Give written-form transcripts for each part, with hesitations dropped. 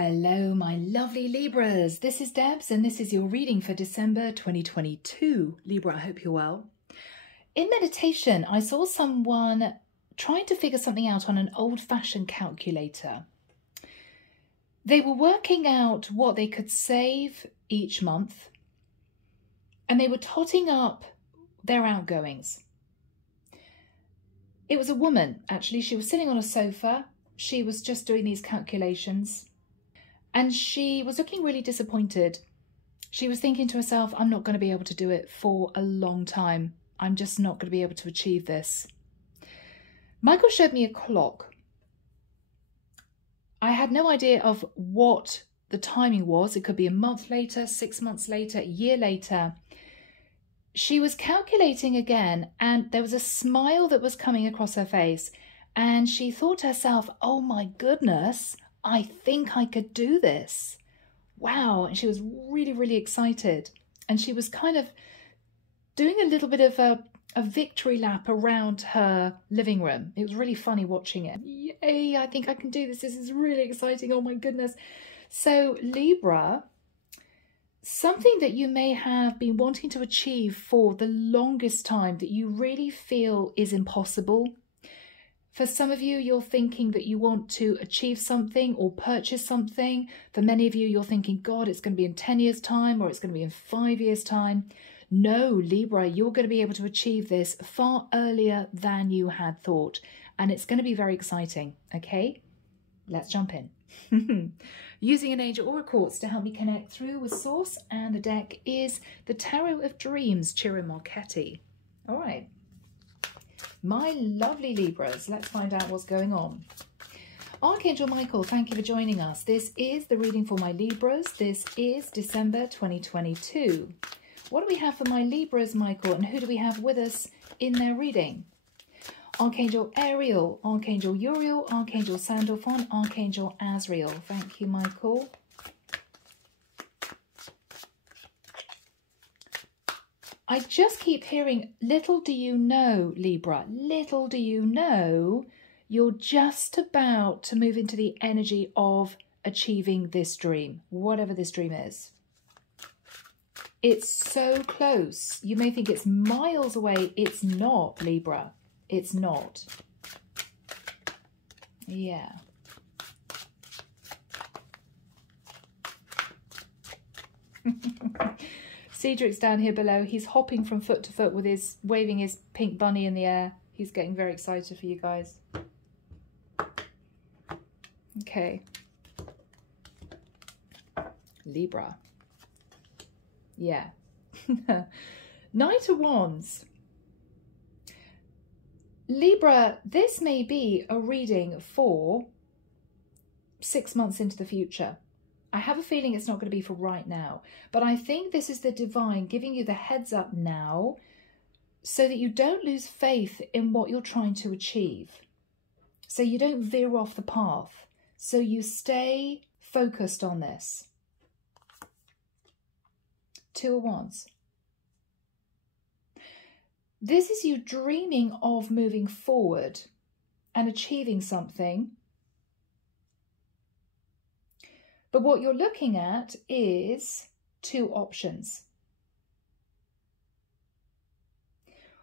Hello, my lovely Libras. This is Debs, and this is your reading for December 2022. Libra, I hope you're well. In meditation, I saw someone trying to figure something out on an old-fashioned calculator. They were working out what they could save each month, and they were totting up their outgoings. It was a woman, actually. She was sitting on a sofa. She was just doing these calculations. And she was looking really disappointed. She was thinking to herself, I'm not going to be able to do it for a long time. I'm just not going to be able to achieve this. Michael showed me a clock. I had no idea of what the timing was. It could be a month later, 6 months later, a year later. She was calculating again, and there was a smile that was coming across her face. And she thought to herself, oh my goodness, I think I could do this. Wow. And she was really, really excited. And she was kind of doing a little bit of a victory lap around her living room. It was really funny watching it. Yay, I think I can do this. This is really exciting. Oh my goodness. So Libra, something that you may have been wanting to achieve for the longest time that you really feel is impossible. For some of you, you're thinking that you want to achieve something or purchase something. For many of you, you're thinking, God, it's going to be in 10 years' time or it's going to be in 5 years' time. No, Libra, you're going to be able to achieve this far earlier than you had thought. And it's going to be very exciting, okay? Let's jump in. Using an angel or a quartz to help me connect through with Source, and the deck is the Tarot of Dreams, Ciro Marchetti. All right. My lovely Libras, let's find out what's going on. Archangel Michael, thank you for joining us. This is the reading for my Libras. This is December 2022. What do we have for my Libras, Michael, and who do we have with us in their reading? Archangel Ariel, Archangel Uriel, Archangel Sandalphon, Archangel Azrael. Thank you, Michael. I just keep hearing, little do you know, Libra, little do you know, you're just about to move into the energy of achieving this dream, whatever this dream is. It's so close. You may think it's miles away. It's not, Libra. It's not. Yeah. Cedric's down here below. He's hopping from foot to foot with his, waving his pink bunny in the air. He's getting very excited for you guys. Okay. Libra. Yeah. Knight of Wands. Libra, this may be a reading for 6 months into the future. I have a feeling it's not going to be for right now, but I think this is the divine giving you the heads up now so that you don't lose faith in what you're trying to achieve. So you don't veer off the path. So you stay focused on this. Two of Wands. This is you dreaming of moving forward and achieving something. But what you're looking at is two options.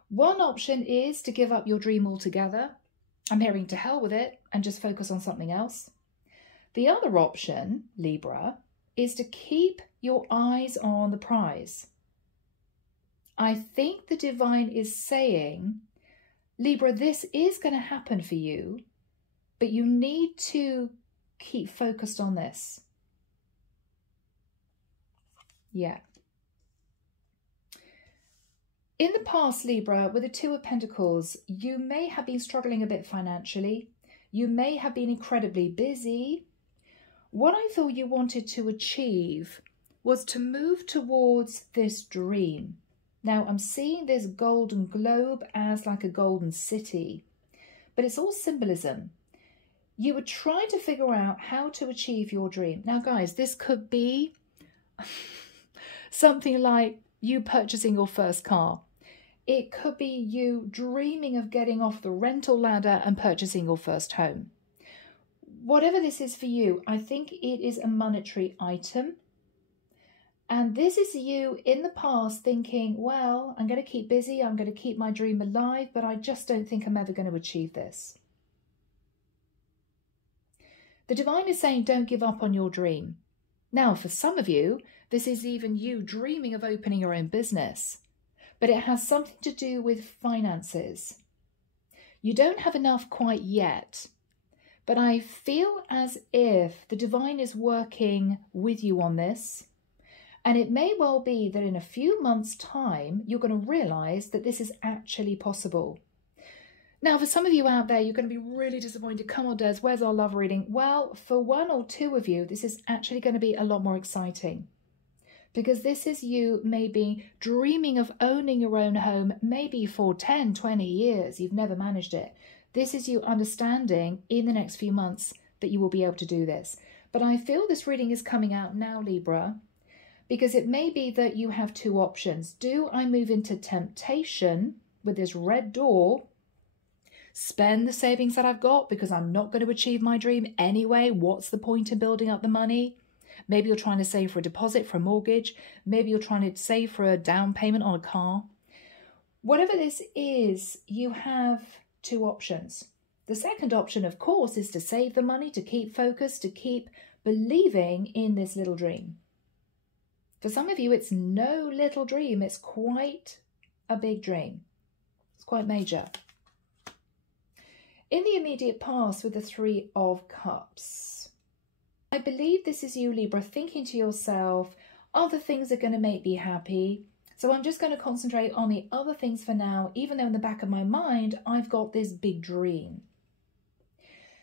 One option is to give up your dream altogether. I'm hearing to hell with it and just focus on something else. The other option, Libra, is to keep your eyes on the prize. I think the divine is saying, Libra, this is going to happen for you, but you need to keep focused on this. Yeah. In the past, Libra, with the Two of Pentacles, you may have been struggling a bit financially. You may have been incredibly busy. What I thought you wanted to achieve was to move towards this dream. Now, I'm seeing this golden globe as like a golden city, but it's all symbolism. You were trying to figure out how to achieve your dream. Now, guys, this could be something like you purchasing your first car. It could be you dreaming of getting off the rental ladder and purchasing your first home. whatever this is for you, I think it is a monetary item. And this is you in the past thinking, well, I'm going to keep busy, I'm going to keep my dream alive, but I just don't think I'm ever going to achieve this. The divine is saying, don't give up on your dream. Now, for some of you, this is even you dreaming of opening your own business, but it has something to do with finances. You don't have enough quite yet, but I feel as if the divine is working with you on this. And it may well be that in a few months' time, you're going to realize that this is actually possible. Now, for some of you out there, you're going to be really disappointed. Come on, Des, where's our love reading? Well, for one or two of you, this is actually going to be a lot more exciting. Because this is you maybe dreaming of owning your own home, maybe for 10, 20 years. You've never managed it. This is you understanding in the next few months that you will be able to do this. But I feel this reading is coming out now, Libra, because it may be that you have two options. Do I move into temptation with this red door, spend the savings that I've got because I'm not going to achieve my dream anyway? What's the point in building up the money? Maybe you're trying to save for a deposit, for a mortgage. Maybe you're trying to save for a down payment on a car. Whatever this is, you have two options. The second option, of course, is to save the money, to keep focused, to keep believing in this little dream. For some of you, it's no little dream. It's quite a big dream. It's quite major. In the immediate past with the Three of Cups, I believe this is you, Libra, thinking to yourself, other things are going to make me happy. So I'm just going to concentrate on the other things for now, even though in the back of my mind, I've got this big dream.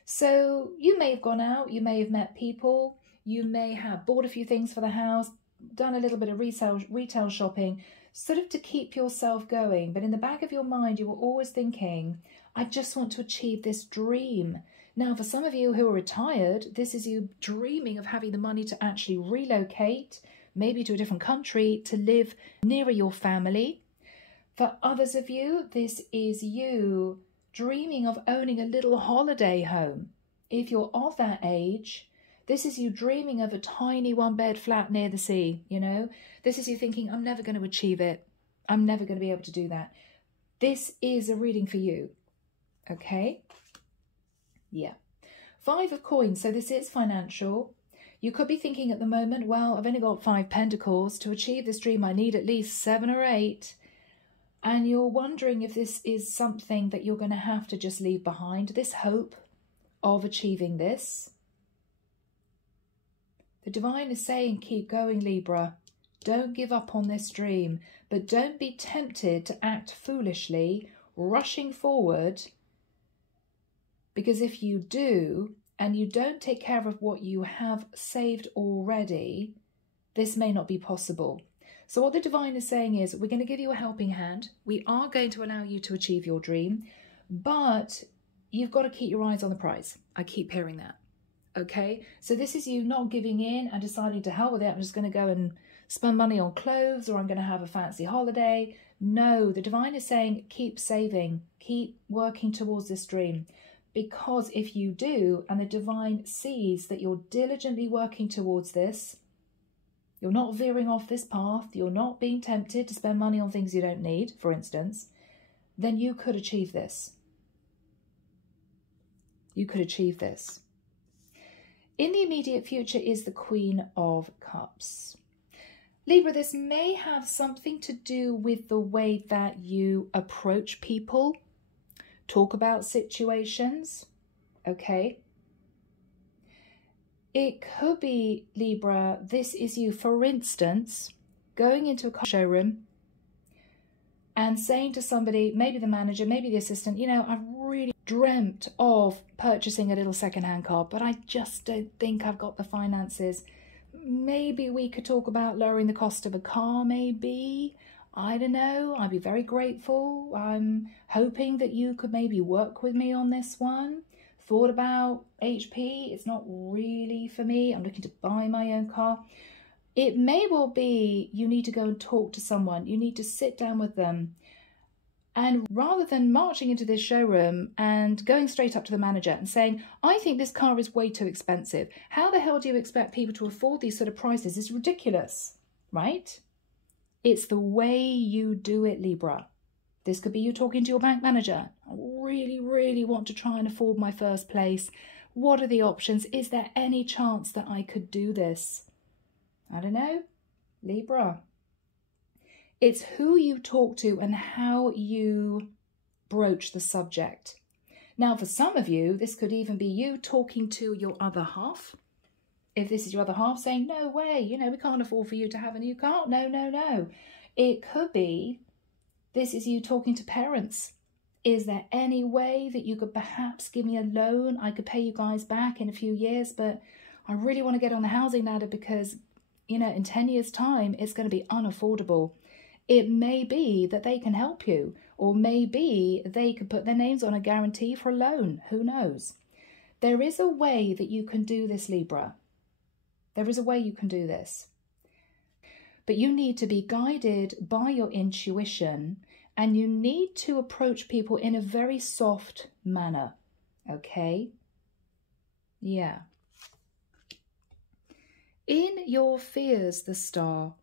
So you may have gone out, you may have met people, you may have bought a few things for the house, done a little bit of retail shopping, sort of to keep yourself going. But in the back of your mind, you were always thinking, I just want to achieve this dream. Now, for some of you who are retired, this is you dreaming of having the money to actually relocate, maybe to a different country, to live nearer your family. For others of you, this is you dreaming of owning a little holiday home. If you're of that age, this is you dreaming of a tiny one-bed flat near the sea, you know. This is you thinking, I'm never going to achieve it. I'm never going to be able to do that. This is a reading for you, okay? Yeah. 5 of coins, so this is financial. You could be thinking at the moment, well, I've only got 5 pentacles. To achieve this dream, I need at least 7 or 8. And you're wondering if this is something that you're going to have to just leave behind, this hope of achieving this. The divine is saying, keep going, Libra. Don't give up on this dream, but don't be tempted to act foolishly, rushing forward, because if you do, and you don't take care of what you have saved already, this may not be possible. So what the divine is saying is, we're going to give you a helping hand. We are going to allow you to achieve your dream, but you've got to keep your eyes on the prize. I keep hearing that. Okay, so this is you not giving in and deciding to hell with it. I'm just going to go and spend money on clothes, or I'm going to have a fancy holiday. No, the divine is saying, keep saving, keep working towards this dream. Because if you do, and the divine sees that you're diligently working towards this, you're not veering off this path, you're not being tempted to spend money on things you don't need, for instance, then you could achieve this. You could achieve this. In the immediate future is the Queen of Cups. Libra, this may have something to do with the way that you approach people, talk about situations, okay? It could be, Libra, this is you, for instance, going into a showroom and saying to somebody, maybe the manager, maybe the assistant, you know, I've really dreamt of purchasing a little second-hand car, but I just don't think I've got the finances. Maybe we could talk about lowering the cost of a car, maybe. I don't know. I'd be very grateful. I'm hoping that you could maybe work with me on this one. Thought about HP. It's not really for me. I'm looking to buy my own car. It may well be you need to go and talk to someone. You need to sit down with them And rather than marching into this showroom and going straight up to the manager and saying, I think this car is way too expensive. How the hell do you expect people to afford these sort of prices? It's ridiculous, right? It's the way you do it, Libra. This could be you talking to your bank manager. I really, really want to try and afford my first place. What are the options? Is there any chance that I could do this? I don't know, Libra. It's who you talk to and how you broach the subject. Now, for some of you, this could even be you talking to your other half. If this is your other half saying, no way, you know, we can't afford for you to have a new car. No, no, no. It could be this is you talking to parents. Is there any way that you could perhaps give me a loan? I could pay you guys back in a few years, but I really want to get on the housing ladder because, you know, in 10 years' time, it's going to be unaffordable. It may be that they can help you, or maybe they could put their names on a guarantee for a loan. Who knows? There is a way that you can do this, Libra. There is a way you can do this. But you need to be guided by your intuition, and you need to approach people in a very soft manner, okay? Yeah. In your fears, the star,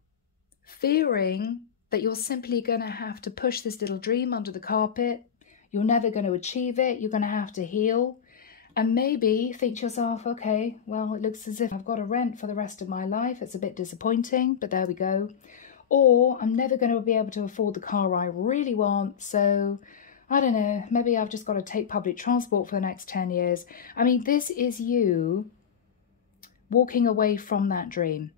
fearing that you're simply going to have to push this little dream under the carpet, you're never going to achieve it, you're going to have to heal, and maybe think to yourself, okay, well, it looks as if I've got to rent for the rest of my life. It's a bit disappointing, but there we go. Or I'm never going to be able to afford the car I really want, so I don't know, maybe I've just got to take public transport for the next 10 years. I mean, this is you walking away from that dream.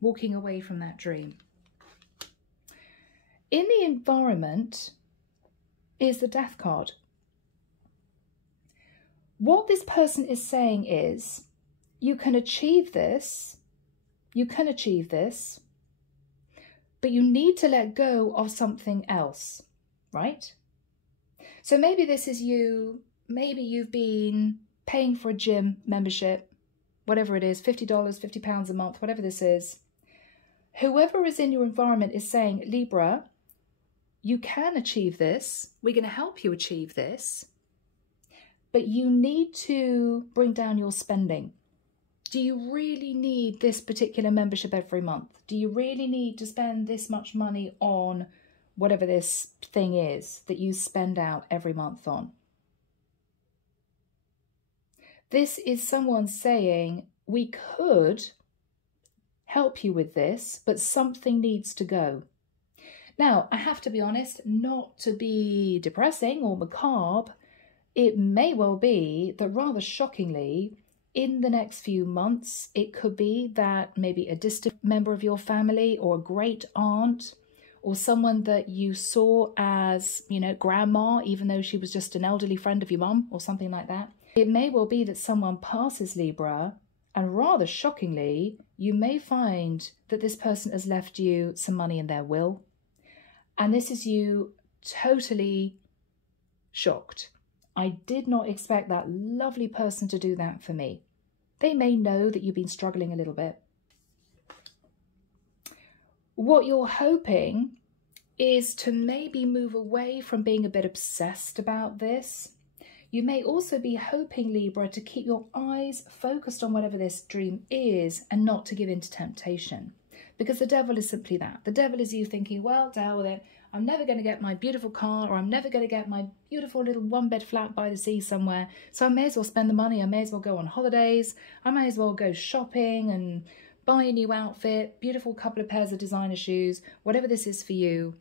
Walking away from that dream. In the environment is the Death card. What this person is saying is, you can achieve this, but you need to let go of something else, right? So maybe this is you, maybe you've been paying for a gym membership, whatever it is, $50, £50 a month, whatever this is. Whoever is in your environment is saying, Libra, you can achieve this. We're going to help you achieve this. But you need to bring down your spending. Do you really need this particular membership every month? Do you really need to spend this much money on whatever this thing is that you spend out every month on? This is someone saying, we could help you with this, but something needs to go. Now, I have to be honest, not to be depressing or macabre, it may well be that rather shockingly, in the next few months, it could be that maybe a distant member of your family or a great aunt or someone that you saw as, you know, grandma, even though she was just an elderly friend of your mum or something like that. It may well be that someone passes, Libra, and rather shockingly, you may find that this person has left you some money in their will. And this is you totally shocked. I did not expect that lovely person to do that for me. They may know that you've been struggling a little bit. What you're hoping is to maybe move away from being a bit obsessed about this. You may also be hoping, Libra, to keep your eyes focused on whatever this dream is and not to give in to temptation. Because the devil is simply that. The devil is you thinking, well, to hell with it. I'm never going to get my beautiful car, or I'm never going to get my beautiful little one-bed flat by the sea somewhere. So I may as well spend the money. I may as well go on holidays. I may as well go shopping and buy a new outfit, beautiful couple of pairs of designer shoes, whatever this is for you.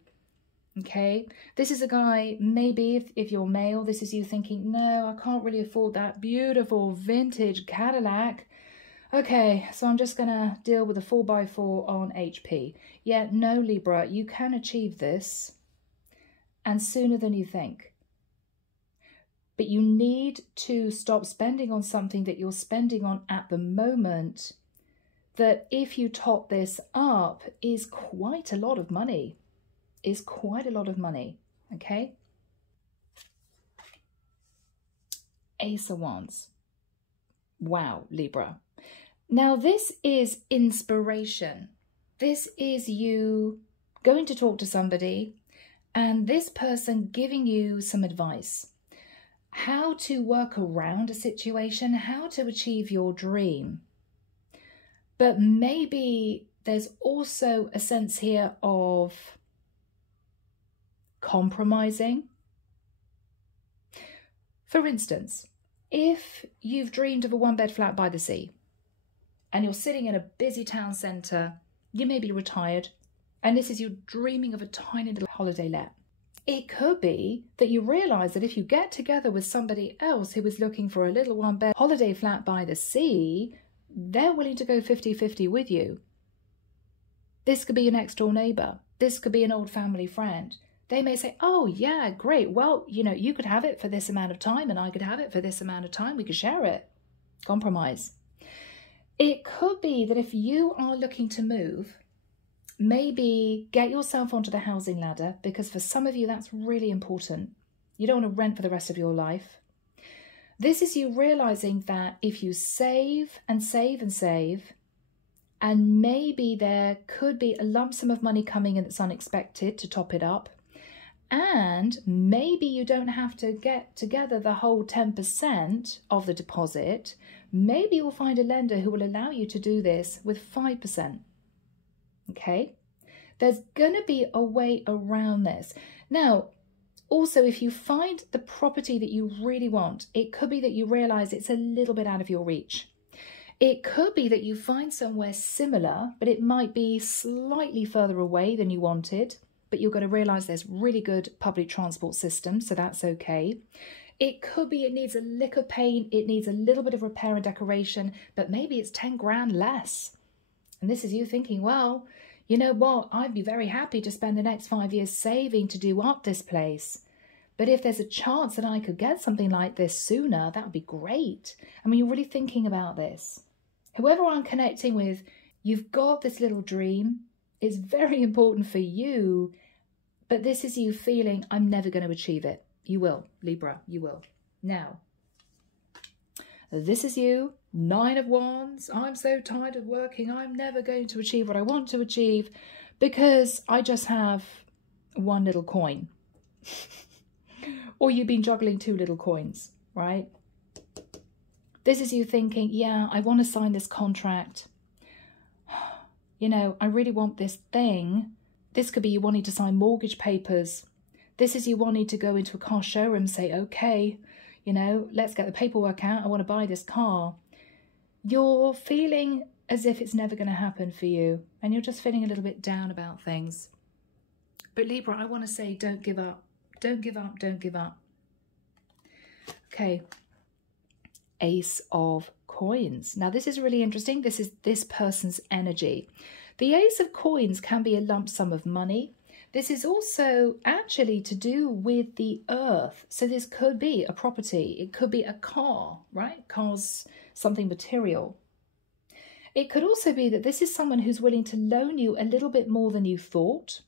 Okay, this is a guy, maybe if you're male, this is you thinking, no, I can't really afford that beautiful vintage Cadillac. Okay, so I'm just going to deal with a 4x4 on HP. Yeah, no, Libra, you can achieve this, and sooner than you think. But you need to stop spending on something that you're spending on at the moment, that if you top this up is quite a lot of money. Is quite a lot of money, okay? Ace of Wands. Wow, Libra. Now, this is inspiration. This is you going to talk to somebody and this person giving you some advice. How to work around a situation, how to achieve your dream. But maybe there's also a sense here of compromising. For instance, if you've dreamed of a one-bed flat by the sea and you're sitting in a busy town centre, you may be retired, and this is you dreaming of a tiny little holiday let. It could be that you realise that if you get together with somebody else who is looking for a little one-bed holiday flat by the sea, they're willing to go 50-50 with you. This could be your next door neighbour. This could be an old family friend. They may say, oh yeah, great. Well, you know, you could have it for this amount of time and I could have it for this amount of time. We could share it. Compromise. It could be that if you are looking to move, maybe get yourself onto the housing ladder, because for some of you that's really important. You don't want to rent for the rest of your life. This is you realising that if you save and save and save, and maybe there could be a lump sum of money coming in that's unexpected to top it up, and maybe you don't have to get together the whole 10% of the deposit. Maybe you'll find a lender who will allow you to do this with 5%. Okay? There's going to be a way around this. Now, also, if you find the property that you really want, it could be that you realise it's a little bit out of your reach. It could be that you find somewhere similar, but it might be slightly further away than you wanted, but you're going to realise there's really good public transport systems, so that's okay. It could be it needs a lick of paint, it needs a little bit of repair and decoration, but maybe it's 10 grand less. And this is you thinking, well, you know what, I'd be very happy to spend the next 5 years saving to do up this place. But if there's a chance that I could get something like this sooner, that would be great. I mean, you're really thinking about this. Whoever I'm connecting with, you've got this little dream. It's very important for you, but this is you feeling, I'm never going to achieve it. You will, Libra, you will. Now, this is you, 9 of Wands. I'm so tired of working. I'm never going to achieve what I want to achieve because I just have one little coin. Or you've been juggling 2 little coins, right? This is you thinking, yeah, I want to sign this contract. You know, I really want this thing. This could be you wanting to sign mortgage papers. This is you wanting to go into a car showroom and say, okay, you know, let's get the paperwork out. I want to buy this car. You're feeling as if it's never going to happen for you. And you're just feeling a little bit down about things. But Libra, I want to say, don't give up. Don't give up. Don't give up. Okay. Ace of Coins. Now, this is really interesting. This is this person's energy. The Ace of Coins can be a lump sum of money. This is also actually to do with the earth. So this could be a property. It could be a car, right? Car's something material. It could also be that this is someone who's willing to loan you a little bit more than you thought,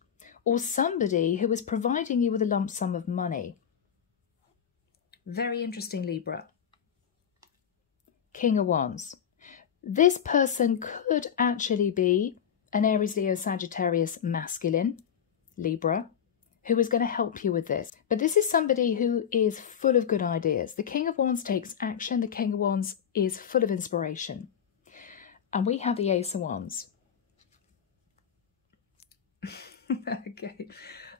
or somebody who is providing you with a lump sum of money. Very interesting, Libra. King of Wands. This person could actually be an Aries, Leo, Sagittarius masculine, Libra, who is going to help you with this. But this is somebody who is full of good ideas. The King of Wands takes action. The King of Wands is full of inspiration. And we have the Ace of Wands. Okay.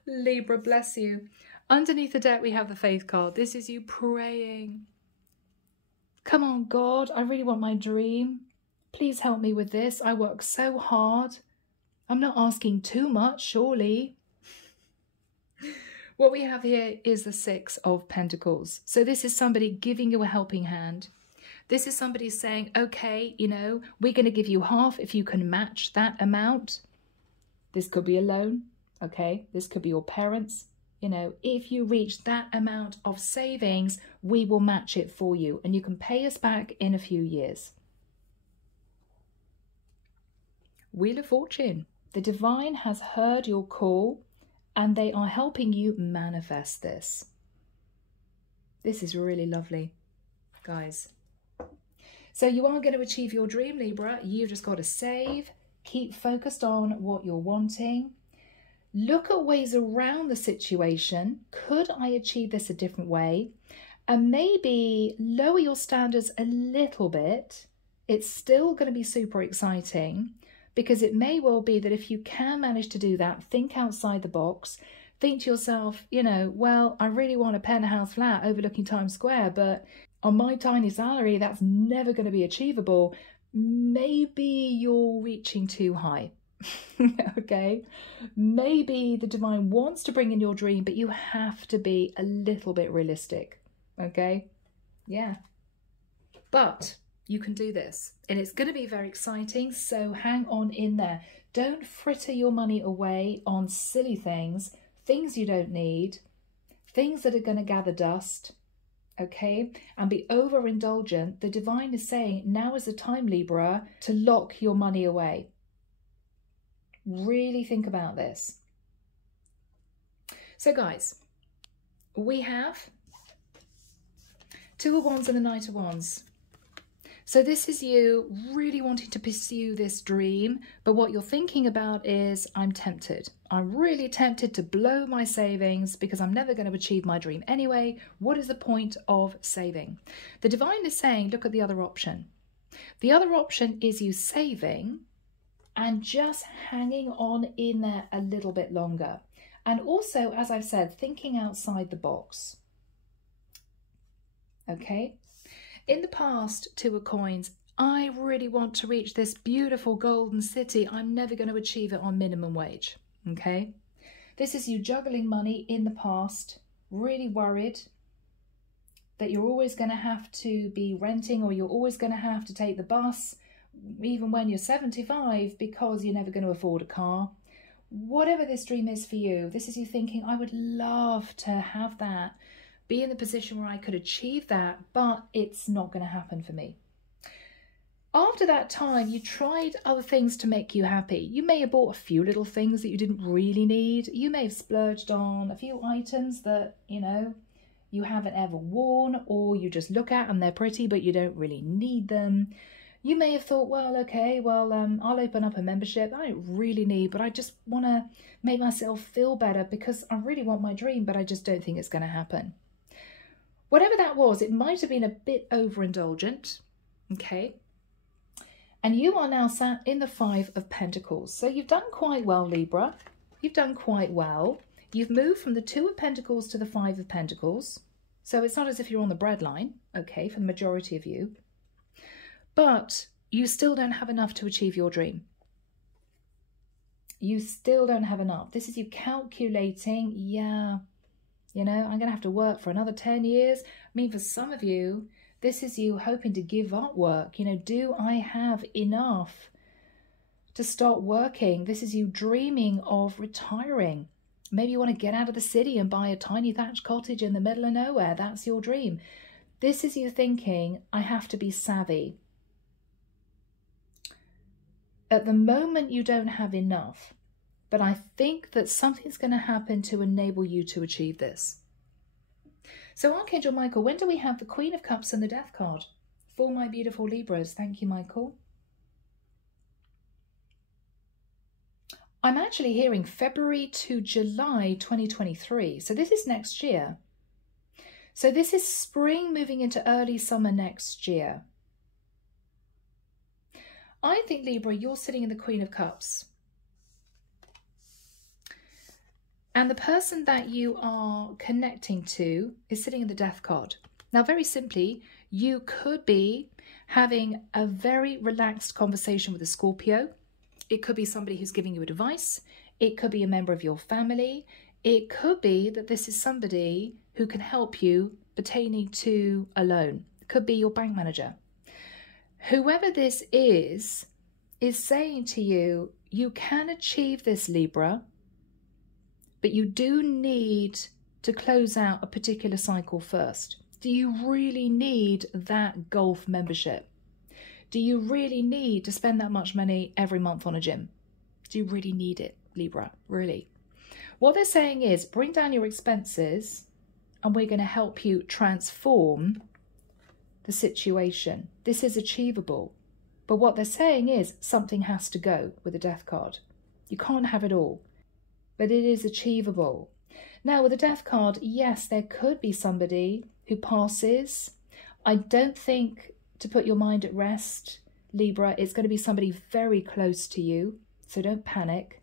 Libra, bless you. Underneath the deck, we have the Faith card. This is you praying. Come on, God, I really want my dream. Please help me with this. I work so hard. I'm not asking too much, surely. What we have here is the 6 of Pentacles. So this is somebody giving you a helping hand. This is somebody saying, okay, you know, we're going to give you half if you can match that amount. This could be a loan, okay? This could be your parents. You know, if you reach that amount of savings, we will match it for you and you can pay us back in a few years. Wheel of Fortune. The divine has heard your call and they are helping you manifest this. This is really lovely, guys. So you are going to achieve your dream, Libra. You've just got to save, keep focused on what you're wanting. Look at ways around the situation. Could I achieve this a different way? And maybe lower your standards a little bit. It's still going to be super exciting, because it may well be that if you can manage to do that, think outside the box, think to yourself, you know, well, I really want a penthouse flat overlooking Times Square, but on my tiny salary, that's never going to be achievable. Maybe you're reaching too high. Okay, maybe the divine wants to bring in your dream, but you have to be a little bit realistic. Okay, yeah, but you can do this, and it's going to be very exciting, so hang on in there. Don't fritter your money away on silly things you don't need, things that are going to gather dust, okay, and be overindulgent. The divine is saying now is the time, Libra, to lock your money away. Really think about this. So guys, we have Two of Wands and the Knight of Wands. So this is you really wanting to pursue this dream, but what you're thinking about is, I'm tempted. I'm really tempted to blow my savings because I'm never going to achieve my dream anyway. What is the point of saving? The divine is saying, look at the other option. The other option is you saving and just hanging on in there a little bit longer. And also, as I've said, thinking outside the box. Okay? In the past, Two of Coins, I really want to reach this beautiful golden city. I'm never going to achieve it on minimum wage. Okay? This is you juggling money in the past, really worried that you're always going to have to be renting, or you're always going to have to take the bus, even when you're 75, because you're never going to afford a car. Whatever this dream is for you, this is you thinking, I would love to have that, be in the position where I could achieve that, but it's not going to happen for me. After that time, you tried other things to make you happy. You may have bought a few little things that you didn't really need. You may have splurged on a few items that, you know, you haven't ever worn, or you just look at them, they're pretty, but you don't really need them. You may have thought, well, okay, well, I'll open up a membership I don't really need, but I just want to make myself feel better because I really want my dream, but I just don't think it's going to happen. Whatever that was, it might have been a bit overindulgent, okay? And you are now sat in the Five of Pentacles. So you've done quite well, Libra. You've done quite well. You've moved from the Two of Pentacles to the Five of Pentacles. So it's not as if you're on the breadline, okay, for the majority of you. But you still don't have enough to achieve your dream. You still don't have enough. This is you calculating, yeah, you know, I'm going to have to work for another 10 years. I mean, for some of you, this is you hoping to give up work. You know, do I have enough to start working? This is you dreaming of retiring. Maybe you want to get out of the city and buy a tiny thatched cottage in the middle of nowhere. That's your dream. This is you thinking, I have to be savvy. At the moment, you don't have enough. But I think that something's going to happen to enable you to achieve this. So Archangel Michael, when do we have the Queen of Cups and the Death card? For my beautiful Libras. Thank you, Michael. I'm actually hearing February to July 2023. So this is next year. So this is spring moving into early summer next year. I think, Libra, you're sitting in the Queen of Cups. And the person that you are connecting to is sitting in the Death card. Now, very simply, you could be having a very relaxed conversation with a Scorpio. It could be somebody who's giving you advice. It could be a member of your family. It could be that this is somebody who can help you pertaining to a loan. It could be your bank manager. Whoever this is saying to you, you can achieve this, Libra, but you do need to close out a particular cycle first. Do you really need that golf membership? Do you really need to spend that much money every month on a gym? Do you really need it, Libra? Really? What they're saying is, bring down your expenses and we're going to help you transform the situation. This is achievable. But what they're saying is, something has to go with the Death card. You can't have it all. but it is achievable. Now, with the Death card, yes, there could be somebody who passes. I don't think, to put your mind at rest, Libra, it's going to be somebody very close to you, so don't panic.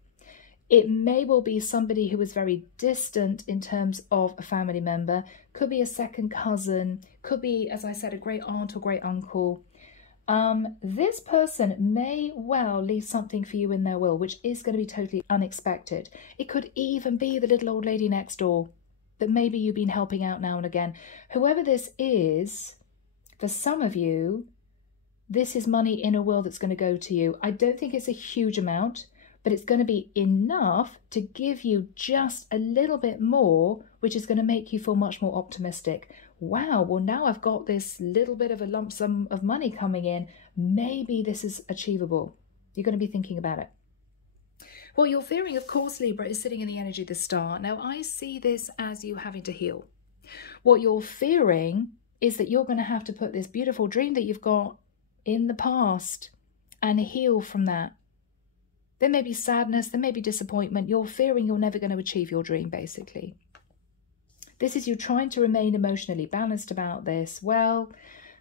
It may well be somebody who is very distant in terms of a family member, could be a second cousin, could be, as I said, a great aunt or great uncle. This person may well leave something for you in their will, which is going to be totally unexpected. It could even be the little old lady next door that maybe you've been helping out now and again. Whoever this is, for some of you, this is money in a will that's going to go to you. I don't think it's a huge amount, but it's going to be enough to give you just a little bit more, which is going to make you feel much more optimistic. Wow, well, now I've got this little bit of a lump sum of money coming in. Maybe this is achievable. You're going to be thinking about it. What you're fearing, of course, Libra, is sitting in the energy of the star. Now, I see this as you having to heal. What you're fearing is that you're going to have to put this beautiful dream that you've got in the past and heal from that. There may be sadness, there may be disappointment. You're fearing you're never going to achieve your dream, basically. This is you trying to remain emotionally balanced about this. Well,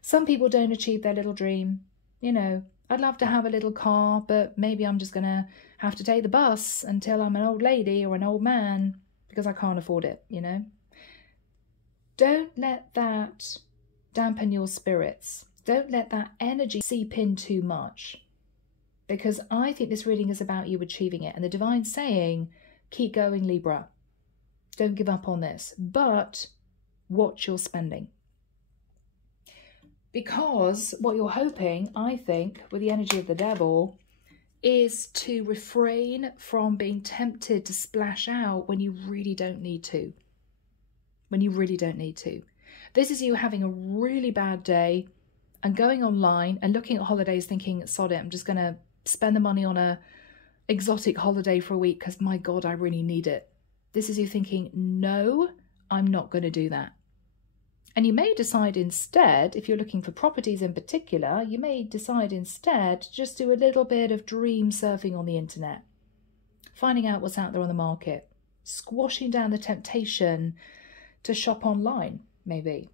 some people don't achieve their little dream. You know, I'd love to have a little car, but maybe I'm just going to have to take the bus until I'm an old lady or an old man because I can't afford it, you know. Don't let that dampen your spirits. Don't let that energy seep in too much, because I think this reading is about you achieving it. And the divine's saying, keep going, Libra. Don't give up on this, but watch your spending. Because what you're hoping, I think, with the energy of the devil, is to refrain from being tempted to splash out when you really don't need to. When you really don't need to. This is you having a really bad day and going online and looking at holidays thinking, sod it, I'm just going to spend the money on a exotic holiday for a week because, my God, I really need it. This is you thinking, no, I'm not going to do that. And you may decide instead, if you're looking for properties in particular, you may decide instead to just do a little bit of dream surfing on the internet, finding out what's out there on the market, squashing down the temptation to shop online, maybe.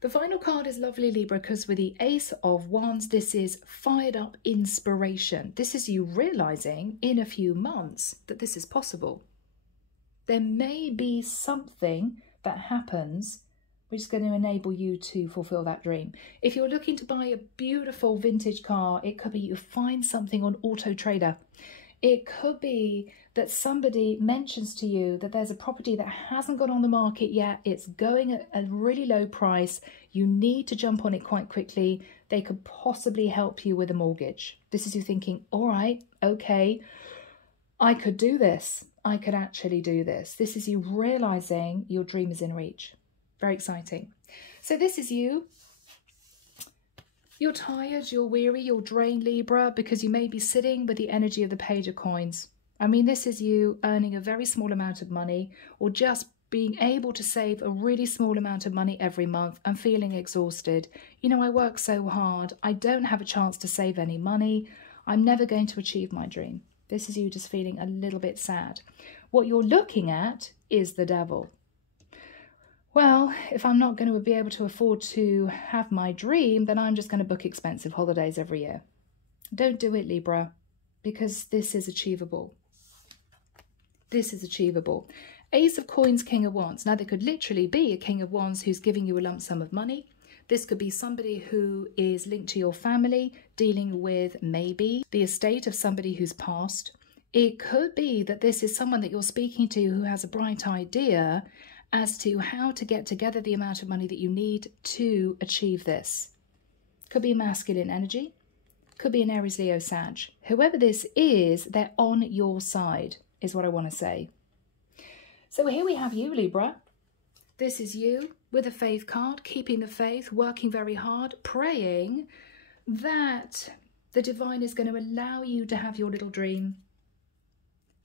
The final card is lovely, Libra, because with the Ace of Wands, this is fired up inspiration. This is you realizing in a few months that this is possible. There may be something that happens which is going to enable you to fulfill that dream. If you're looking to buy a beautiful vintage car, it could be you find something on Auto Trader. It could be that somebody mentions to you that there's a property that hasn't got on the market yet. It's going at a really low price. You need to jump on it quite quickly. They could possibly help you with a mortgage. This is you thinking, all right, okay, I could do this. I could actually do this. This is you realizing your dream is in reach. Very exciting. So this is you. You're tired, you're weary, you're drained, Libra, because you may be sitting with the energy of the Page of Coins. I mean, this is you earning a very small amount of money or just being able to save a really small amount of money every month and feeling exhausted. You know, I work so hard. I don't have a chance to save any money. I'm never going to achieve my dream. This is you just feeling a little bit sad. What you're looking at is the devil. Well, if I'm not going to be able to afford to have my dream, then I'm just going to book expensive holidays every year. Don't do it, Libra, because this is achievable. This is achievable. Ace of Coins, King of Wands. Now, there could literally be a King of Wands who's giving you a lump sum of money. This could be somebody who is linked to your family, dealing with maybe the estate of somebody who's passed. It could be that this is someone that you're speaking to who has a bright idea as to how to get together the amount of money that you need to achieve this. Could be masculine energy, could be an Aries, Leo, Sag. Whoever this is, they're on your side, is what I want to say. So here we have you, Libra. This is you with a faith card, keeping the faith, working very hard, praying that the divine is going to allow you to have your little dream.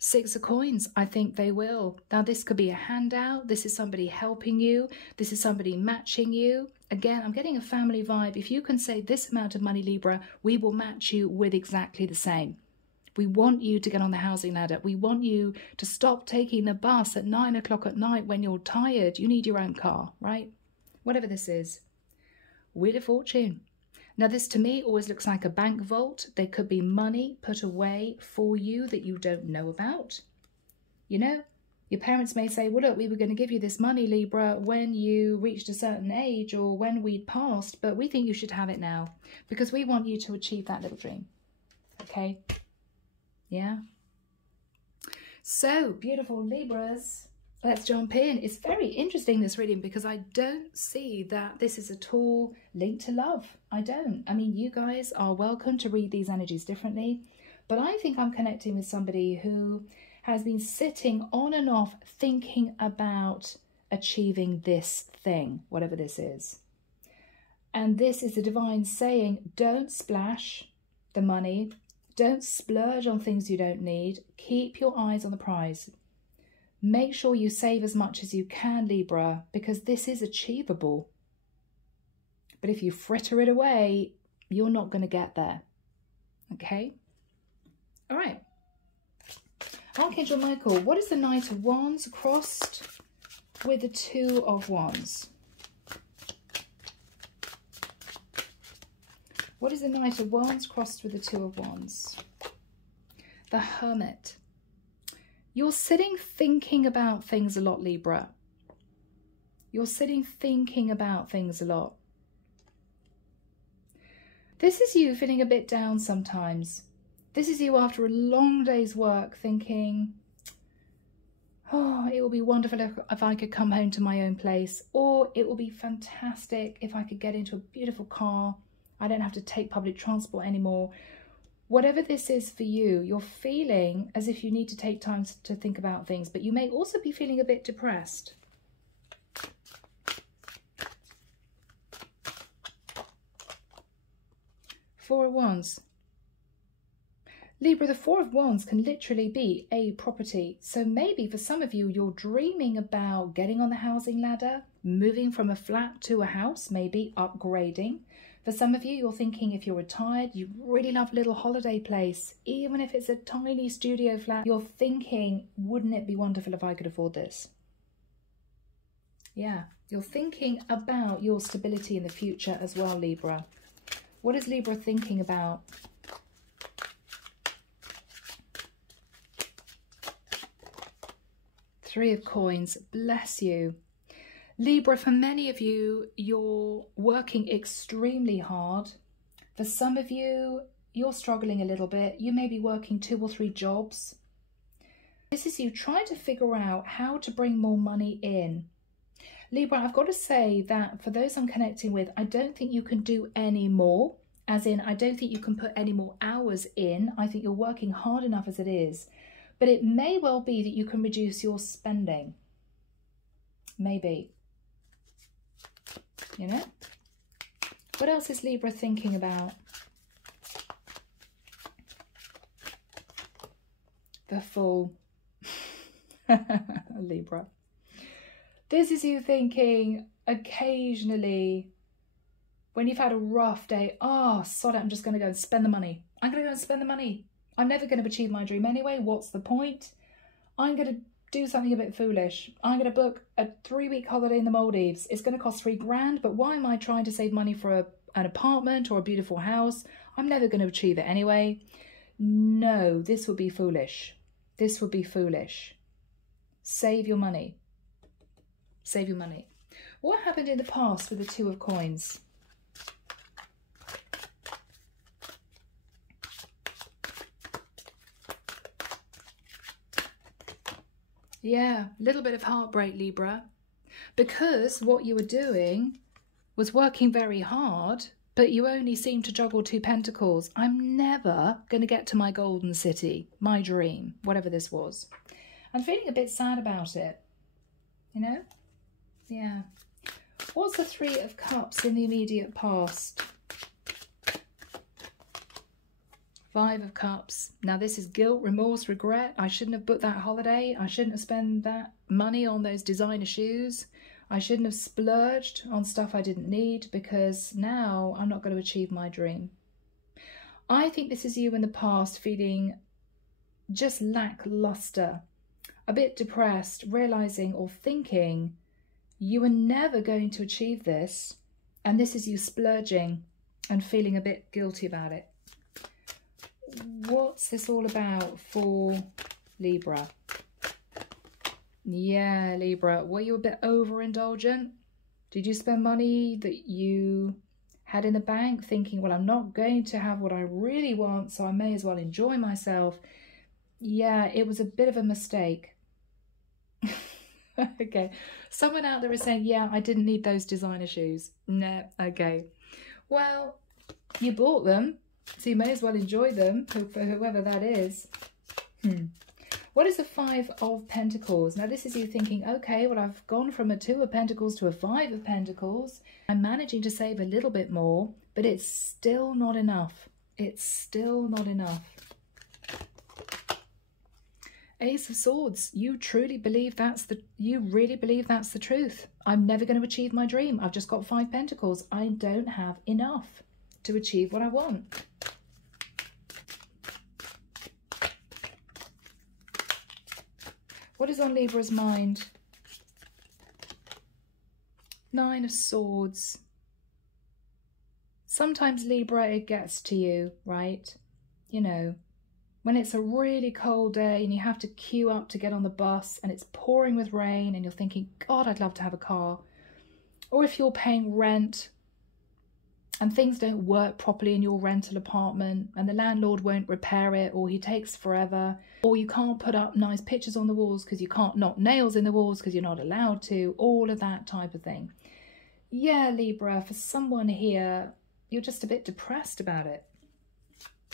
Six of Coins, I think they will. Now, this could be a handout. This is somebody helping you. This is somebody matching you. Again, I'm getting a family vibe. If you can say this amount of money, Libra, we will match you with exactly the same. We want you to get on the housing ladder. We want you to stop taking the bus at 9 o'clock at night when you're tired. You need your own car, right? Whatever this is. Wheel of Fortune. Now this to me always looks like a bank vault. There could be money put away for you that you don't know about. You know, your parents may say, well, look, we were going to give you this money, Libra, when you reached a certain age or when we'd passed, but we think you should have it now because we want you to achieve that little dream. Okay? Yeah? So, beautiful Libras, let's jump in. It's very interesting, this reading, because I don't see that this is at all linked to love. I don't. I mean, you guys are welcome to read these energies differently, but I think I'm connecting with somebody who has been sitting on and off thinking about achieving this thing, whatever this is. And this is the divine saying, don't splash the money. Don't splurge on things you don't need. Keep your eyes on the prize. Make sure you save as much as you can, Libra, because this is achievable. But if you fritter it away, you're not going to get there. Okay? All right. Archangel Michael, what is the Knight of Wands crossed with the Two of Wands? What is the Knight of Wands crossed with the Two of Wands? The Hermit. You're sitting thinking about things a lot, Libra. You're sitting thinking about things a lot. This is you feeling a bit down sometimes. This is you after a long day's work thinking, oh, it will be wonderful if I could come home to my own place, or it will be fantastic if I could get into a beautiful car. I don't have to take public transport anymore. Whatever this is for you, you're feeling as if you need to take time to think about things, but you may also be feeling a bit depressed. Four of Wands. Libra, the Four of Wands can literally be a property. So maybe for some of you, you're dreaming about getting on the housing ladder, moving from a flat to a house, maybe upgrading. For some of you, you're thinking if you're retired, you really love a little holiday place. Even if it's a tiny studio flat, you're thinking, wouldn't it be wonderful if I could afford this? Yeah, you're thinking about your stability in the future as well, Libra. What is Libra thinking about? Three of Coins, bless you. Libra, for many of you, you're working extremely hard. For some of you, you're struggling a little bit. You may be working 2 or 3 jobs. This is you trying to figure out how to bring more money in. Libra, I've got to say that for those I'm connecting with, I don't think you can do any more. As in, I don't think you can put any more hours in. I think you're working hard enough as it is. But it may well be that you can reduce your spending. Maybe. You know? What else is Libra thinking about? The Fool. Libra. This is you thinking occasionally when you've had a rough day, oh, sod it, I'm just going to go and spend the money. I'm going to go and spend the money. I'm never going to achieve my dream anyway. What's the point? I'm going to do something a bit foolish. I'm going to book a 3-week holiday in the Maldives. It's going to cost $3,000, but why am I trying to save money for an apartment or a beautiful house? I'm never going to achieve it anyway. No, this would be foolish. This would be foolish. Save your money. Save your money. What happened in the past with the Two of Coins? Yeah, a little bit of heartbreak, Libra, because what you were doing was working very hard, but you only seem to juggle 2 pentacles. I'm never going to get to my golden city, my dream, whatever this was. I'm feeling a bit sad about it, you know? Yeah. What's the 3 of Cups in the immediate past? 5 of Cups. Now this is guilt, remorse, regret. I shouldn't have booked that holiday. I shouldn't have spent that money on those designer shoes. I shouldn't have splurged on stuff I didn't need because now I'm not going to achieve my dream. I think this is you in the past feeling just lackluster, a bit depressed, realizing or thinking you are never going to achieve this, and this is you splurging and feeling a bit guilty about it. What's this all about for Libra? Yeah, Libra, were you a bit overindulgent? Did you spend money that you had in the bank thinking, well, I'm not going to have what I really want, so I may as well enjoy myself? Yeah, it was a bit of a mistake. Okay, someone out there is saying, yeah, I didn't need those designer shoes. No, okay. Well, you bought them, so you may as well enjoy them for whoever that is. What is the 5 of Pentacles? Now, this is you thinking, okay, well, I've gone from a 2 of Pentacles to a 5 of Pentacles. I'm managing to save a little bit more, but it's still not enough. It's still not enough. Ace of Swords, you truly believe you really believe that's the truth. I'm never going to achieve my dream. I've just got 5 Pentacles. I don't have enough to achieve what I want. What is on Libra's mind? 9 of Swords. Sometimes, Libra, it gets to you, right? You know, when it's a really cold day and you have to queue up to get on the bus and it's pouring with rain and you're thinking, God, I'd love to have a car. Or if you're paying rent and things don't work properly in your rental apartment and the landlord won't repair it, or he takes forever, or you can't put up nice pictures on the walls because you can't knock nails in the walls because you're not allowed to, all of that type of thing. Yeah, Libra, for someone here, you're just a bit depressed about it.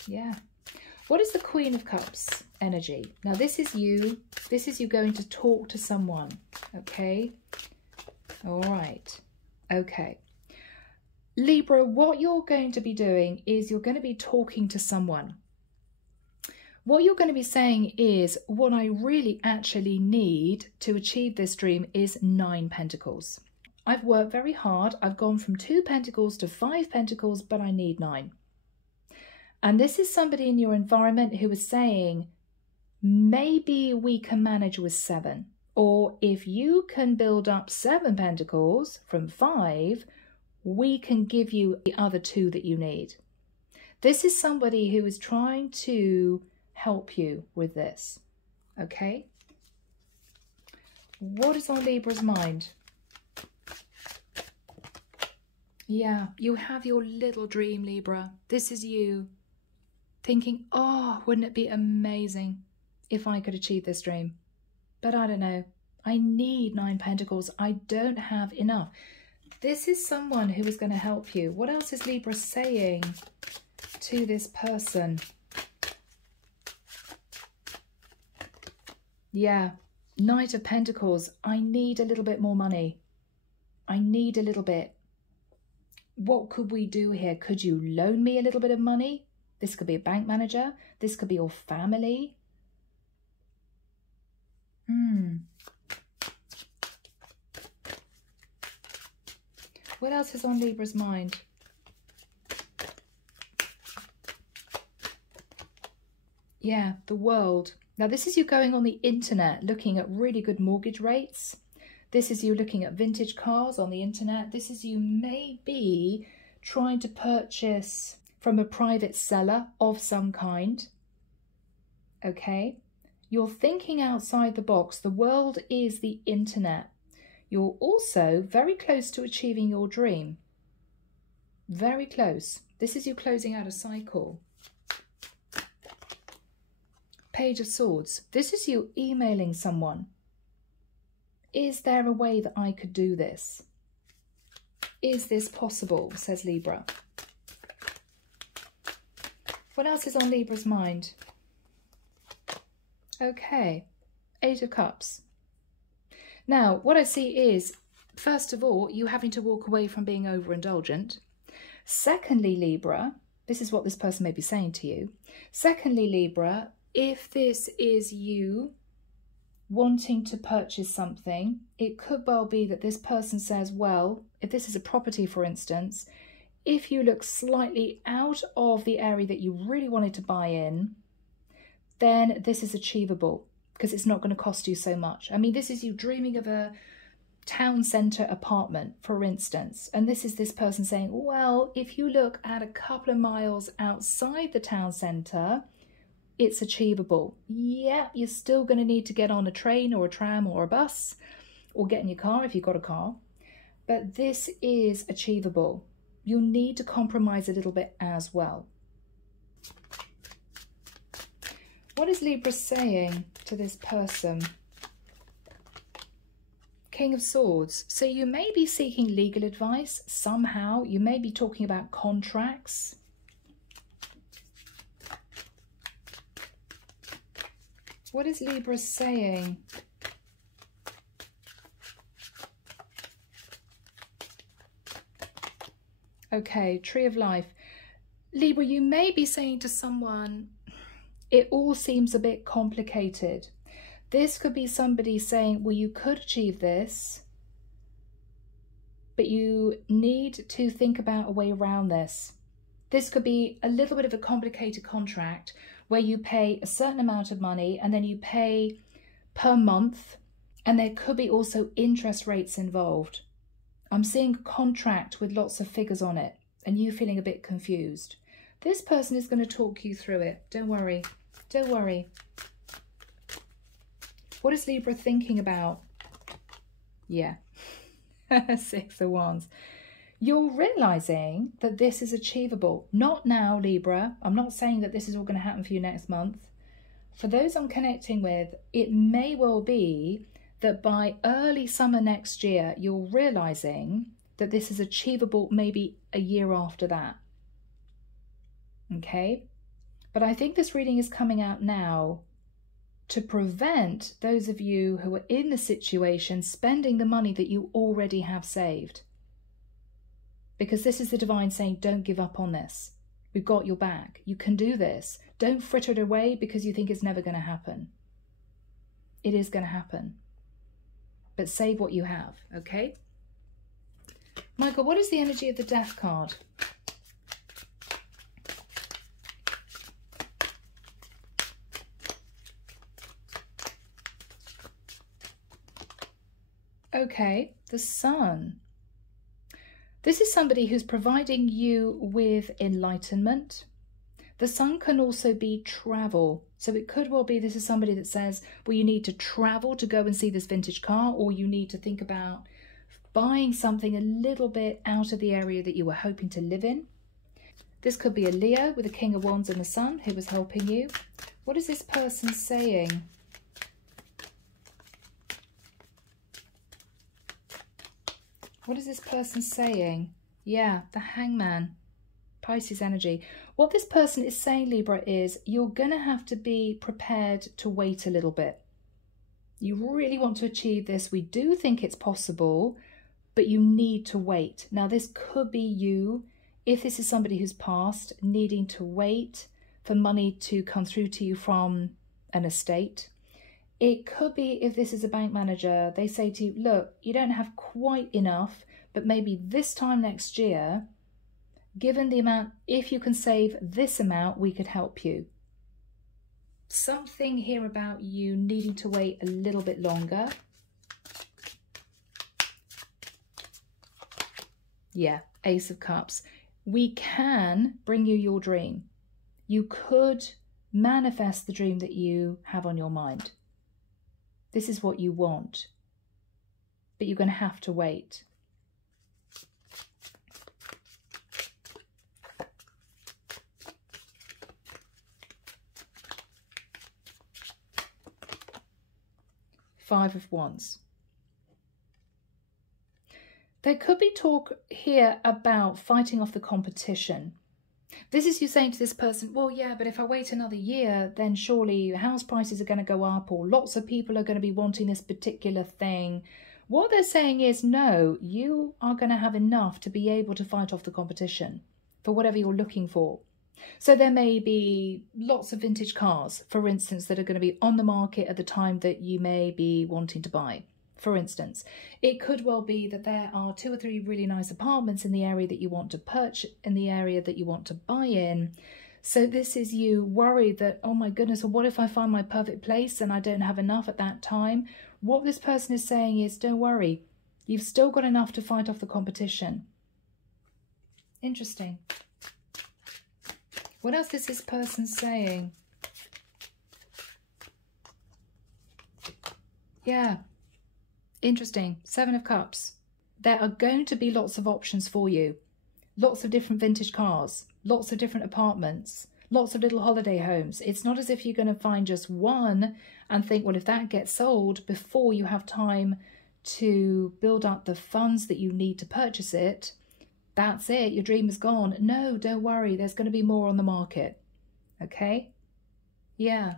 Yeah. What is the Queen of Cups energy? Now, this is you. This is you going to talk to someone, okay? All right. Okay. Libra, what you're going to be doing is you're going to be talking to someone. What you're going to be saying is, what I really actually need to achieve this dream is 9 Pentacles. I've worked very hard. I've gone from 2 Pentacles to 5 Pentacles, but I need 9. And this is somebody in your environment who is saying, maybe we can manage with 7. Or if you can build up 7 Pentacles from 5, we can give you the other 2 that you need. This is somebody who is trying to help you with this. Okay? What is on Libra's mind? Yeah, you have your little dream, Libra. This is you thinking, oh, wouldn't it be amazing if I could achieve this dream? But I don't know. I need 9 Pentacles. I don't have enough. This is someone who is going to help you. What else is Libra saying to this person? Yeah, Knight of Pentacles. I need a little bit more money. I need a little bit. What could we do here? Could you loan me a little bit of money? This could be a bank manager. This could be your family. What else is on Libra's mind? Yeah, the world. Now, this is you going on the internet, looking at really good mortgage rates. This is you looking at vintage cars on the internet. This is you maybe trying to purchase from a private seller of some kind. Okay? You're thinking outside the box. The world is the internet. You're also very close to achieving your dream. Very close. This is you closing out a cycle. Page of Swords. This is you emailing someone. Is there a way that I could do this? Is this possible? Says Libra. What else is on Libra's mind? Okay. 8 of Cups. Now, what I see is, first of all, you having to walk away from being overindulgent. Secondly, Libra, this is what this person may be saying to you. Secondly, Libra, if this is you wanting to purchase something, it could well be that this person says, well, if this is a property, for instance, if you look slightly out of the area that you really wanted to buy in, then this is achievable because it's not going to cost you so much. I mean, this is you dreaming of a town centre apartment, for instance, and this is this person saying, well, if you look at a couple of miles outside the town centre, it's achievable. Yeah, you're still going to need to get on a train or a tram or a bus or get in your car if you've got a car, but this is achievable. You'll need to compromise a little bit as well. What is Libra saying to this person? King of Swords. So you may be seeking legal advice somehow. You may be talking about contracts. What is Libra saying? Okay, Tree of Life. Libra, you may be saying to someone, it all seems a bit complicated. This could be somebody saying, well, you could achieve this, but you need to think about a way around this. This could be a little bit of a complicated contract where you pay a certain amount of money and then you pay per month, and there could be also interest rates involved. I'm seeing a contract with lots of figures on it and you feeling a bit confused. This person is going to talk you through it. Don't worry. Don't worry. What is Libra thinking about? Yeah. 6 of Wands. You're realizing that this is achievable. Not now, Libra. I'm not saying that this is all going to happen for you next month. For those I'm connecting with, it may well be that by early summer next year, you're realizing that this is achievable maybe a year after that. Okay? But I think this reading is coming out now to prevent those of you who are in the situation spending the money that you already have saved. Because this is the divine saying, don't give up on this. We've got your back. You can do this. Don't fritter it away because you think it's never going to happen. It is going to happen. But save what you have, okay? Michael, what is the energy of the Death card? Okay, the Sun. This is somebody who's providing you with enlightenment. The Sun can also be travel. So it could well be this is somebody that says, well, you need to travel to go and see this vintage car, or you need to think about buying something a little bit out of the area that you were hoping to live in. This could be a Leo with a King of Wands and the Sun who was helping you. What is this person saying? What is this person saying? Yeah, the Hangman, Pisces energy. What this person is saying, Libra, is you're going to have to be prepared to wait a little bit. You really want to achieve this. We do think it's possible, but you need to wait. Now, this could be you, if this is somebody who's passed, needing to wait for money to come through to you from an estate. It could be if this is a bank manager, they say to you, look, you don't have quite enough, but maybe this time next year, given the amount, if you can save this amount, we could help you. Something here about you needing to wait a little bit longer. Yeah, Ace of Cups. We can bring you your dream. You could manifest the dream that you have on your mind. This is what you want, but you're going to have to wait. Five of Wands. There could be talk here about fighting off the competition. This is you saying to this person, well, yeah, but if I wait another year, then surely house prices are going to go up, or lots of people are going to be wanting this particular thing. What they're saying is, no, you are going to have enough to be able to fight off the competition for whatever you're looking for. So there may be lots of vintage cars, for instance, that are going to be on the market at the time that you may be wanting to buy. For instance, it could well be that there are 2 or 3 really nice apartments in the area that you want to purchase, in the area that you want to buy in. So this is you worried that, oh my goodness, well, what if I find my perfect place and I don't have enough at that time? What this person is saying is, don't worry, you've still got enough to fight off the competition. Interesting. What else is this person saying? Yeah, interesting. 7 of Cups. There are going to be lots of options for you. Lots of different vintage cars, lots of different apartments, lots of little holiday homes. It's not as if you're going to find just one and think, well, if that gets sold before you have time to build up the funds that you need to purchase it, that's it, your dream is gone. No, don't worry, there's going to be more on the market. Okay? Yeah.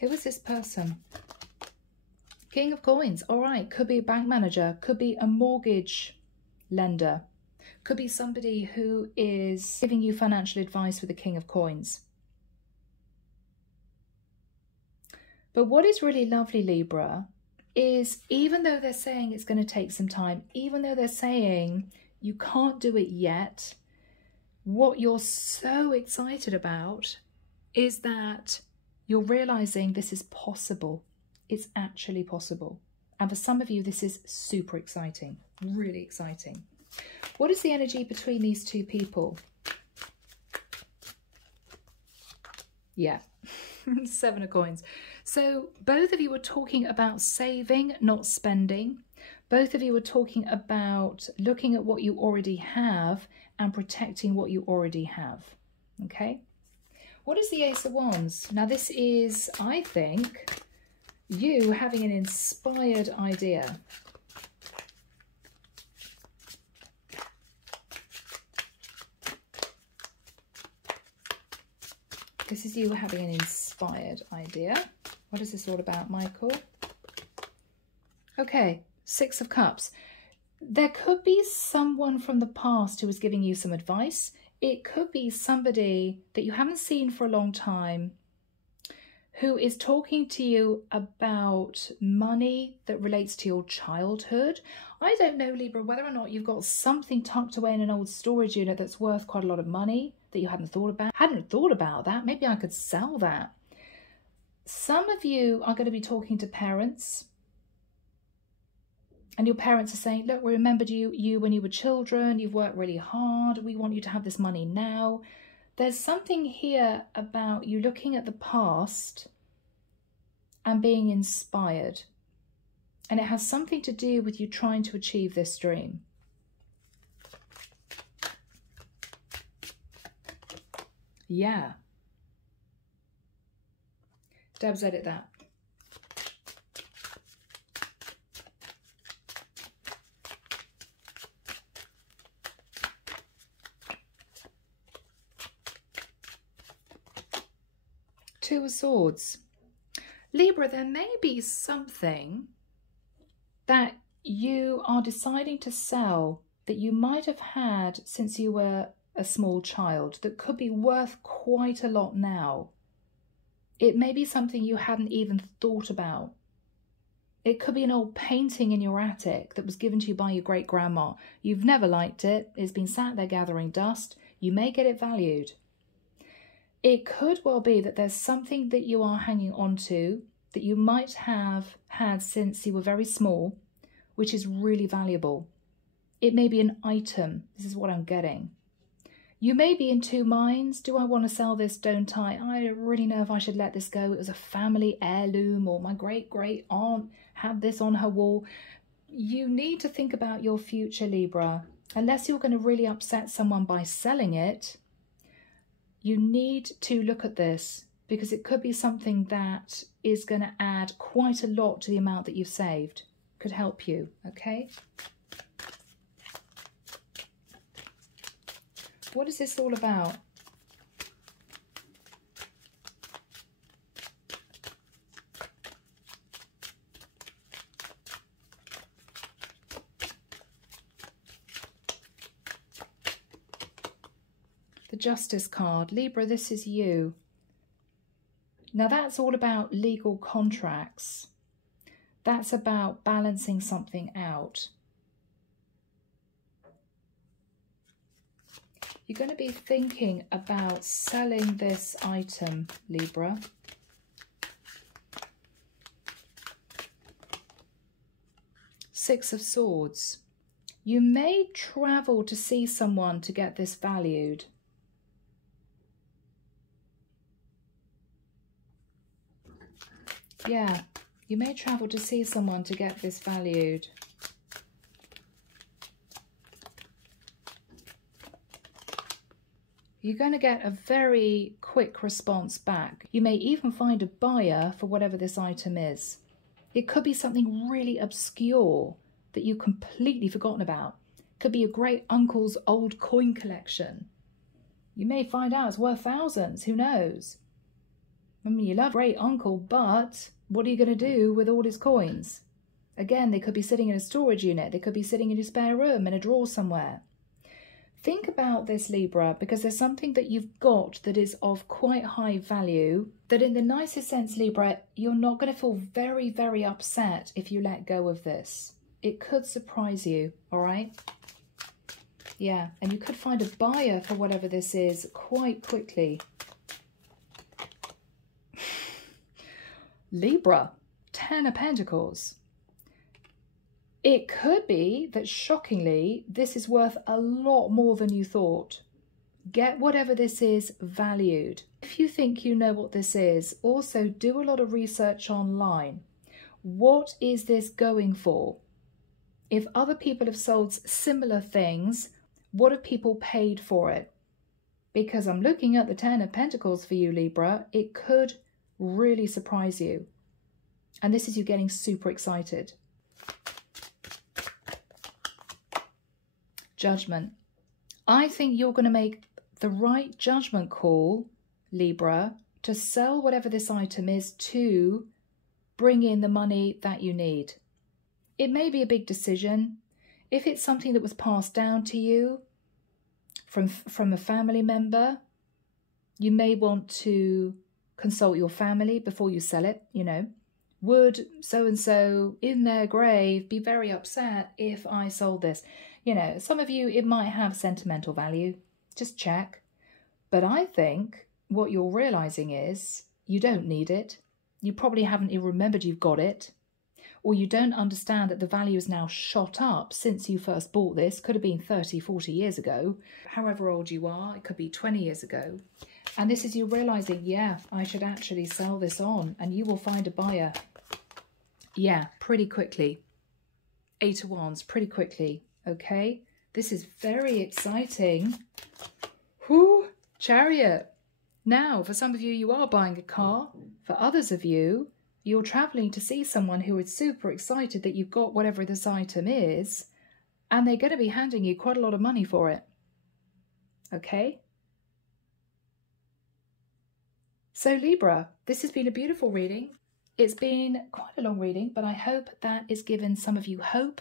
Who is this person? King of Coins. All right, could be a bank manager, could be a mortgage lender, could be somebody who is giving you financial advice with the King of Coins. But what is really lovely, Libra, is even though they're saying it's going to take some time, even though they're saying you can't do it yet, what you're so excited about is that you're realizing this is possible. It's actually possible. And for some of you, this is super exciting, really exciting. What is the energy between these two people? Yeah, 7 of Coins. So both of you were talking about saving, not spending. Both of you were talking about looking at what you already have and protecting what you already have. Okay. What is the Ace of Wands? Now this is, I think, you having an inspired idea. This is you having an inspired idea. What is this all about, Michael? Okay, 6 of Cups. There could be someone from the past who is giving you some advice. It could be somebody that you haven't seen for a long time who is talking to you about money that relates to your childhood. I don't know, Libra, whether or not you've got something tucked away in an old storage unit that's worth quite a lot of money that you hadn't thought about. Hadn't thought about that. Maybe I could sell that. Some of you are going to be talking to parents, and your parents are saying, look, we remembered you when you were children, you've worked really hard, we want you to have this money now. There's something here about you looking at the past and being inspired. And it has something to do with you trying to achieve this dream. Yeah. Debs, edit that. Two of Swords. Libra, there may be something that you are deciding to sell that you might have had since you were a small child that could be worth quite a lot now. It may be something you hadn't even thought about. It could be an old painting in your attic that was given to you by your great-grandma. You've never liked it. It's been sat there gathering dust. You may get it valued. It could well be that there's something that you are hanging on to that you might have had since you were very small, which is really valuable. It may be an item. This is what I'm getting. You may be in two minds. Do I want to sell this, don't I? I don't really know if I should let this go. It was a family heirloom, or my great-great-aunt had this on her wall. You need to think about your future, Libra. Unless you're going to really upset someone by selling it, you need to look at this, because it could be something that is going to add quite a lot to the amount that you've saved. Could help you, okay? What is this all about? The Justice card. Libra, this is you. Now that's all about legal contracts. That's about balancing something out. You're going to be thinking about selling this item, Libra. Six of Swords. You may travel to see someone to get this valued. Yeah, you may travel to see someone to get this valued. You're going to get a very quick response back. You may even find a buyer for whatever this item is. It could be something really obscure that you've completely forgotten about. It could be your great uncle's old coin collection. You may find out it's worth thousands, who knows? I mean, you love great uncle, but what are you going to do with all his coins? Again, they could be sitting in a storage unit. They could be sitting in your spare room in a drawer somewhere. Think about this, Libra, because there's something that you've got that is of quite high value, that in the nicest sense, Libra, you're not going to feel very, very upset if you let go of this. It could surprise you, all right? Yeah, and you could find a buyer for whatever this is quite quickly. Libra, 10 of Pentacles. It could be that, shockingly, this is worth a lot more than you thought. Get whatever this is valued. If you think you know what this is, also do a lot of research online. What is this going for? If other people have sold similar things, what have people paid for it? Because I'm looking at the 10 of Pentacles for you, Libra. It could really surprise you. And this is you getting super excited. Judgment. I think you're going to make the right judgment call, Libra, to sell whatever this item is to bring in the money that you need. It may be a big decision. If it's something that was passed down to you from a family member, you may want to consult your family before you sell it, you know. Would so-and-so in their grave be very upset if I sold this? You know, some of you, it might have sentimental value. Just check. But I think what you're realizing is you don't need it. You probably haven't even remembered you've got it. Or you don't understand that the value is now shot up since you first bought this. Could have been 30, 40 years ago. However old you are, it could be 20 years ago. And this is you realizing, yeah, I should actually sell this on, and you will find a buyer. Yeah, pretty quickly. 8 of Wands, pretty quickly. Okay, this is very exciting. Whoo, Chariot. Now, for some of you, you are buying a car. For others of you, you're traveling to see someone who is super excited that you've got whatever this item is, and they're going to be handing you quite a lot of money for it. Okay? So Libra, this has been a beautiful reading. It's been quite a long reading, but I hope that it's given some of you hope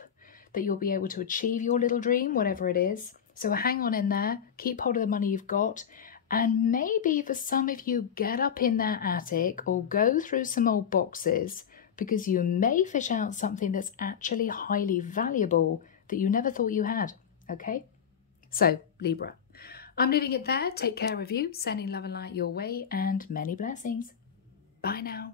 that you'll be able to achieve your little dream, whatever it is. So hang on in there, keep hold of the money you've got, and maybe for some of you, get up in that attic or go through some old boxes, because you may fish out something that's actually highly valuable that you never thought you had, okay? So, Libra, I'm leaving it there. Take care of you, sending love and light your way, and many blessings. Bye now.